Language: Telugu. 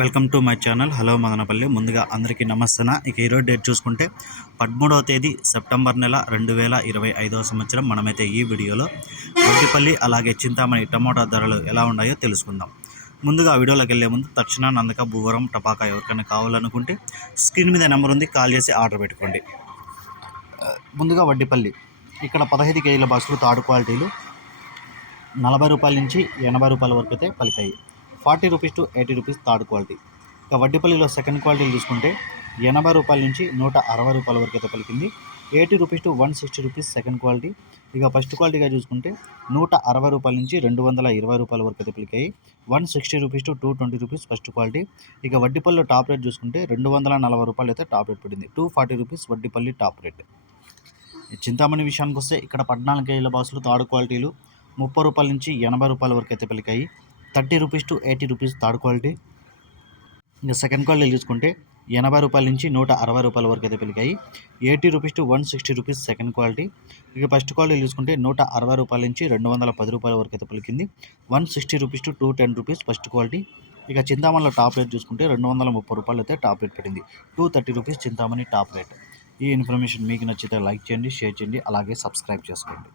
Welcome to my channel. Hello Madanapalle. ముందుగా అందరికీ నమస్తన. ఇక ఈరోజు డేట్ చూసుకుంటే పదమూడవ తేదీ సెప్టెంబర్ నెల రెండు వేల ఇరవై ఐదవ సంవత్సరం. మనమైతే ఈ వీడియోలో వడ్డిపల్లి అలాగే చింతామణి టమోటా ధరలు ఎలా ఉన్నాయో తెలుసుకుందాం. ముందుగా ఆ వీడియోలోకి వెళ్ళే ముందు తక్షణ నందక భూవరం టపాకా ఎవరికైనా కావాలనుకుంటే స్క్రీన్ మీద నెంబర్ ఉంది. కాల్ చేసి ఆర్డర్ పెట్టుకోండి. ముందుగా వడ్డిపల్లి. ఇక్కడ పదహైదు కేజీల బస్సులు తాడు క్వాలిటీలు. నలభై రూపాయల నుంచి ఎనభై రూపాయల వరకు అయితే పలికాయి. Forty rupees to eighty rupees third quality. ఇక వడ్డీపల్లిలో సెకండ్ క్వాలిటీలు చూసుకుంటే ఎనభై రూపాయల నుంచి నూట అరవై రూపాయల వరకు అయితే పలికింది. Eighty rupees to one sixty rupees second quality. ఇక ఫస్ట్ క్వాలిటీగా చూసుకుంటే నూట అరవై రూపాయల నుంచి రెండు వందల ఇరవై రూపాయల వరకు అయితే పలికాయి. One sixty rupees to two twenty rupees first quality. ఇక వడ్డీపల్లిలో టాప్ రేట్ చూసుకుంటే రెండు వందల నలభై రూపాయలు అయితే టాప్ రేట్ పడింది. Two forty rupees Vaddipalli top rate. Chintamani విషయానికి వస్తే ఇక్కడ పద్నాలుగు కేజీల బాక్సులు థర్డ్ క్వాలిటీలు. ముప్పై రూపాయల నుంచి ఎనభై రూపాయల వరకు అయితే పలికాయి. Thirty rupees to eighty rupees third quality. ఇంకా సెకండ్ క్వాలిటీ చూసుకుంటే ఎనభై రూపాయల నుంచి నూట అరవై రూపాయల వరకు అయితే పెరిగాయి. Eighty rupees to one sixty rupees second quality. ఇక ఫస్ట్ క్వాలిటీ చూసుకుంటే నూట అరవై రూపాయల నుంచి రెండు వందల పది రూపాయల వరకు అయితే పలికింది. One sixty rupees to two ten rupees first quality. ఇక చింతామణిలో టాప్ రేట్ చూసుకుంటే రెండు వందల ముప్పై రూపాయలు అయితే టాప్ రేట్ పడింది two thirty rupees Chintamani top rate. ఈ ఇన్ఫర్మేషన్ మీకు నచ్చితే లైక్ చేయండి షేర్ చేయండి అలాగే సబ్స్క్రైబ్ చేసుకోండి.